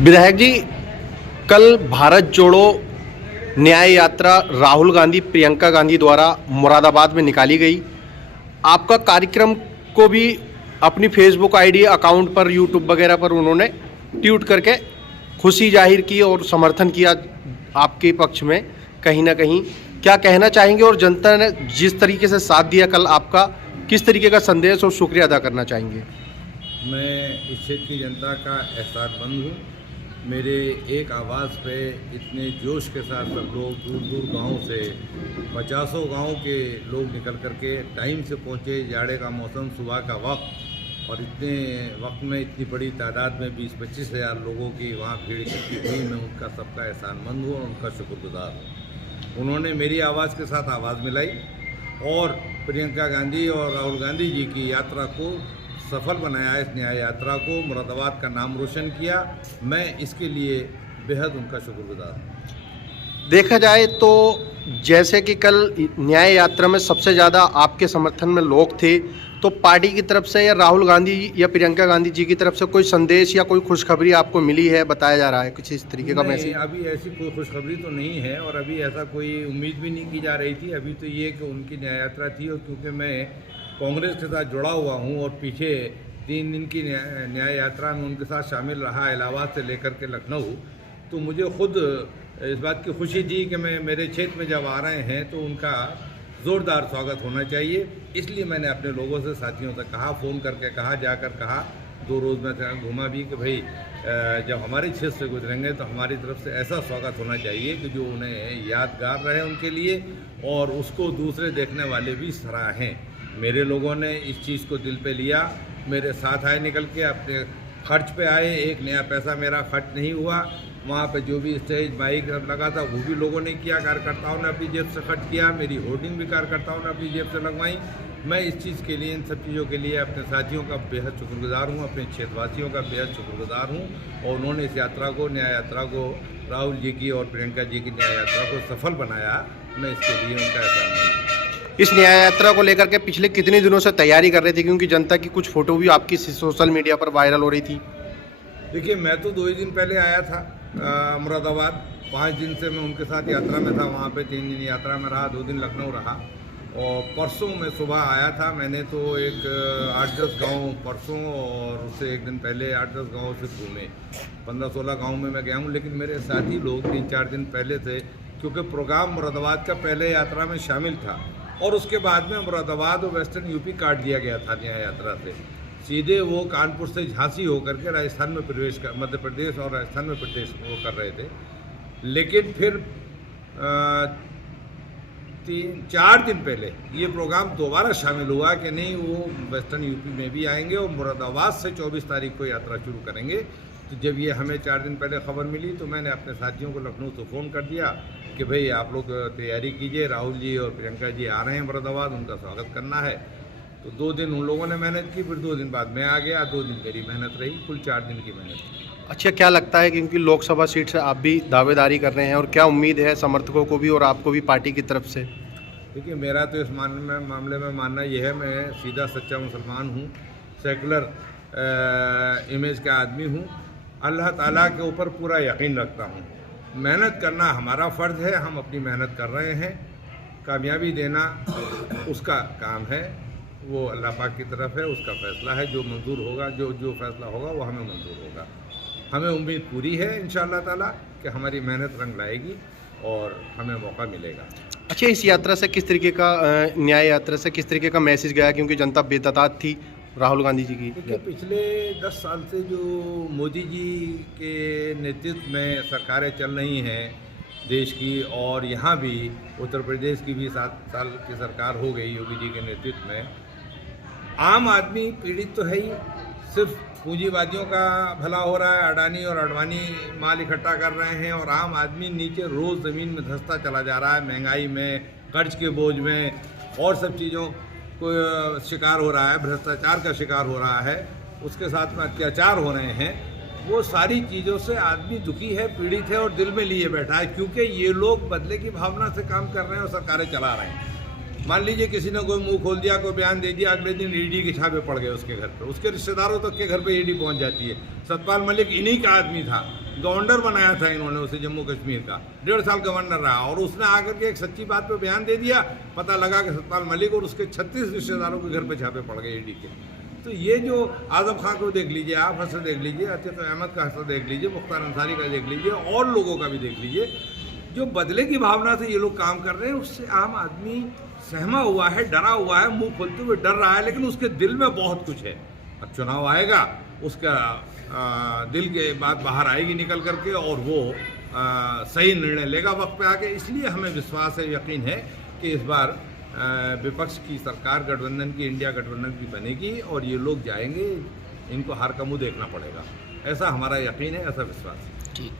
विधायक जी, कल भारत जोड़ो न्याय यात्रा राहुल गांधी प्रियंका गांधी द्वारा मुरादाबाद में निकाली गई। आपका कार्यक्रम को भी अपनी फेसबुक आईडी अकाउंट पर यूट्यूब वगैरह पर उन्होंने ट्वीट करके खुशी जाहिर की और समर्थन किया आपके पक्ष में। कहीं ना कहीं क्या कहना चाहेंगे और जनता ने जिस तरीके से साथ दिया कल आपका, किस तरीके का संदेश और शुक्रिया अदा करना चाहेंगे? मैं इस क्षेत्र की जनता का एहसासमंद हूँ। मेरे एक आवाज़ पे इतने जोश के साथ सब लोग दूर दूर गाँव से 50 गाँव के लोग निकल कर के टाइम से पहुँचे। जाड़े का मौसम, सुबह का वक्त, और इतने वक्त में इतनी बड़ी तादाद में 20-25 हज़ार लोगों की वहाँ भीड़ इकट्ठी हुई। मैं उनका सबका एहसानमंद हूँ और उनका शुक्रगुजार हूँ। उन्होंने मेरी आवाज़ के साथ आवाज़ मिलाई और प्रियंका गांधी और राहुल गांधी जी की यात्रा को सफल बनाया। इस न्याय यात्रा को मुरादाबाद का नाम रोशन किया। मैं इसके लिए बेहद उनका शुक्रगुजार हूँ। देखा जाए तो जैसे कि कल न्याय यात्रा में सबसे ज़्यादा आपके समर्थन में लोग थे, तो पार्टी की तरफ से या राहुल गांधी या प्रियंका गांधी जी की तरफ से कोई संदेश या कोई खुशखबरी आपको मिली है? बताया जा रहा है कुछ इस तरीके का मैसेज? अभी ऐसी कोई खुशखबरी तो नहीं है और अभी ऐसा कोई उम्मीद भी नहीं की जा रही थी। अभी तो ये कि उनकी न्याय यात्रा थी, और क्योंकि मैं कांग्रेस के साथ जुड़ा हुआ हूँ और पीछे 3 दिन की न्याय यात्रा में उनके साथ शामिल रहा, इलाहाबाद से लेकर के लखनऊ, तो मुझे खुद इस बात की खुशी थी कि मेरे क्षेत्र में जब आ रहे हैं तो उनका ज़ोरदार स्वागत होना चाहिए। इसलिए मैंने अपने लोगों से, साथियों से कहा, फ़ोन करके कहा, जाकर कहा, 2 रोज़ में घूमा भी कि भाई जब हमारे क्षेत्र से गुजरेंगे तो हमारी तरफ से ऐसा स्वागत होना चाहिए कि जो उन्हें यादगार रहे उनके लिए, और उसको दूसरे देखने वाले भी सराहें। मेरे लोगों ने इस चीज़ को दिल पे लिया, मेरे साथ आए, निकल के अपने खर्च पे आए। एक नया पैसा मेरा खर्च नहीं हुआ। वहाँ पे जो भी स्टेज माइक लगा था वो भी लोगों ने किया, कार्यकर्ताओं ने अपनी जेब से खर्च किया। मेरी होर्डिंग भी कार्यकर्ताओं ने अपनी जेब से लगवाई। मैं इस चीज़ के लिए, इन सब चीज़ों के लिए अपने साथियों का बेहद शुक्रगुजार हूँ, अपने क्षेत्रवासियों का बेहद शुक्रगुजार हूँ। और उन्होंने इस यात्रा को, न्याय यात्रा को, राहुल जी की और प्रियंका जी की न्याय यात्रा को सफल बनाया। मैं इसके लिए उनका एहसानमंद हूँ। इस न्याय यात्रा को लेकर के पिछले कितने दिनों से तैयारी कर रहे थे, क्योंकि जनता की कुछ फोटो भी आपकी सोशल मीडिया पर वायरल हो रही थी? देखिए, मैं तो 2 ही दिन पहले आया था मुरादाबाद। 5 दिन से मैं उनके साथ यात्रा में था। वहाँ पे 3 दिन यात्रा में रहा, 2 दिन लखनऊ रहा, और परसों मैं सुबह आया था। मैंने तो एक 8-10 गाँव परसों, और उससे एक दिन पहले 8-10 गाँव से घूमे। 15-16 गाँव में मैं गया हूँ। लेकिन मेरे साथी लोग 3-4 दिन पहले थे, क्योंकि प्रोग्राम मुरादाबाद का पहले यात्रा में शामिल था, और उसके बाद में मुरादाबाद और वेस्टर्न यूपी काट दिया गया था न्याय यात्रा से। सीधे वो कानपुर से झांसी होकर के राजस्थान में प्रवेश कर, मध्य प्रदेश और राजस्थान में प्रवेश वो कर रहे थे। लेकिन फिर 3-4 दिन पहले ये प्रोग्राम दोबारा शामिल हुआ कि नहीं, वो वेस्टर्न यूपी में भी आएंगे और मुरादाबाद से 24 तारीख को यात्रा शुरू करेंगे। तो जब ये हमें 4 दिन पहले खबर मिली तो मैंने अपने साथियों को लखनऊ से फ़ोन कर दिया कि भाई आप लोग तैयारी कीजिए, राहुल जी और प्रियंका जी आ रहे हैं मुरादाबाद, उनका स्वागत करना है। तो 2 दिन उन लोगों ने मेहनत की, फिर 2 दिन बाद मैं आ गया। 2 दिन मेरी मेहनत रही, कुल 4 दिन की मेहनत की। अच्छा, क्या लगता है, क्योंकि लोकसभा सीट से आप भी दावेदारी कर रहे हैं, और क्या उम्मीद है समर्थकों को भी और आपको भी पार्टी की तरफ से? देखिए, मेरा तो इस मामले में मानना यह है, मैं सीधा सच्चा मुसलमान हूँ, सेकुलर इमेज का आदमी हूँ। अल्लाह ताला के ऊपर पूरा यकीन रखता हूँ। मेहनत करना हमारा फ़र्ज़ है, हम अपनी मेहनत कर रहे हैं। कामयाबी देना उसका काम है, वो अल्लाह पाक की तरफ है, उसका फ़ैसला है। जो मंजूर होगा, जो फ़ैसला होगा वो हमें मंजूर होगा। हमें उम्मीद पूरी है इंशाअल्लाह ताला कि हमारी मेहनत रंग लाएगी और हमें मौका मिलेगा। अच्छा, इस यात्रा से किस तरीके का न्याय यात्रा से किस तरीके का मैसेज गया, क्योंकि जनता बेततात थी राहुल गांधी जी की? देखिए, पिछले 10 साल से जो मोदी जी के नेतृत्व में सरकारें चल रही हैं देश की, और यहाँ भी उत्तर प्रदेश की भी 7 साल की सरकार हो गई योगी जी के नेतृत्व में, आम आदमी पीड़ित तो है ही। सिर्फ पूंजीवादियों का भला हो रहा है, अडानी और अडवाणी माल इकट्ठा कर रहे हैं, और आम आदमी नीचे रोज़ ज़मीन में धंसता चला जा रहा है। महंगाई में, कर्ज के बोझ में, और सब चीज़ों को शिकार हो रहा है, भ्रष्टाचार का शिकार हो रहा है, उसके साथ में अत्याचार हो रहे हैं। वो सारी चीज़ों से आदमी दुखी है, पीड़ित है और दिल में लिए बैठा है, क्योंकि ये लोग बदले की भावना से काम कर रहे हैं और सरकारें चला रहे हैं। मान लीजिए किसी ने कोई मुंह खोल दिया, कोई बयान दे दिया, अगले दिन ईडी के छापे पड़ गए उसके घर पे, उसके रिश्तेदारों तक के घर पे ईडी पहुंच जाती है। सतपाल मलिक इन्हीं का आदमी था गवर्नर बनाया था इन्होंने उसे जम्मू कश्मीर का, 1.5 साल गवर्नर रहा, और उसने आकर के एक सच्ची बात पे बयान दे दिया, पता लगा कि सतपाल मलिक और उसके 36 रिश्तेदारों के घर पे छापे पड़ गए ईडी के। तो ये जो आजम खान को देख लीजिए, आप हसन देख लीजिए, अतीक अहमद का हसन देख लीजिए, मुख्तार अंसारी का देख लीजिए, और लोगों का भी देख लीजिए, जो बदले की भावना से ये लोग काम कर रहे हैं, उससे आम आदमी सहमा हुआ है, डरा हुआ है, मुंह खोलते हुए डर रहा है, लेकिन उसके दिल में बहुत कुछ है। अब चुनाव आएगा, उसका दिल के बात बाहर आएगी निकल करके, और वो सही निर्णय लेगा वक्त पे आके। इसलिए हमें विश्वास है, यकीन है कि इस बार विपक्ष की सरकार गठबंधन की, इंडिया गठबंधन की बनेगी, और ये लोग जाएंगे, इनको हार का मुंह देखना पड़ेगा, ऐसा हमारा यकीन है, ऐसा विश्वास है। ठीक।